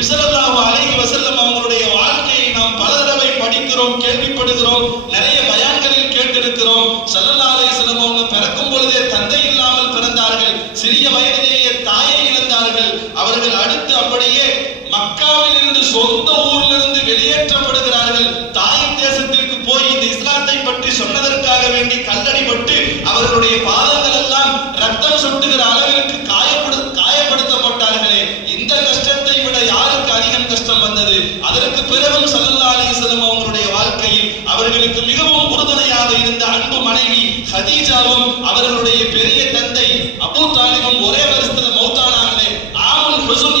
நபி ஸல்லல்லாஹு அலைஹி வஸல்லம் அவங்களுடைய வாழ்க்கையை நாம் பல தடவை படிக்கிறோம், கேள்விப்படுகிறோம், நிறைய பயான்களில் கேட்டிருக்கிறோம். ஸல்லல்லாஹு அலைஹி வஸல்லம் அவங்க பிறக்கும் பொழுதே தந்தை இல்லாமல் பிறந்தார்கள். சிறிய வயதிலேயே தாயை இழந்தார்கள். அவர்கள் அடுத்து அப்படியே மக்காவில் இருந்து சொந்த ஊரிலிருந்து வெளியேற்றப்படுகிறார்கள். தாய் தேசத்திற்கு போய் இந்த இஸ்லாத்தை பற்றி சொன்னதற்காக வேண்டி கல்லடிபட்டு அவர்களுடைய பாதங்கள் எல்லாம் ரத்தம் சொட்டுகிற அளவிற்கு காயப்படுத்தப்பட்டார்களே. இந்த கஷ்டத்தை விட யாருக்கு அதிகம் கஷ்டம் வந்தது? அதற்கு பிறகும் ஸல்லல்லாஹு அலைஹி வஸல்லம் அவங்களுடைய வாழ்க்கையில் அவர்களுக்கு மிகவும் உறுதுணையாக இருந்த அன்பு மனைவி ஹதீஜாவும் அவர்களுடைய பெரிய தந்தை அபூ தாலிபும் ஒரே வருஷத்துல மௌத்தானாங்களே. ஆமுல் ஹுஸன்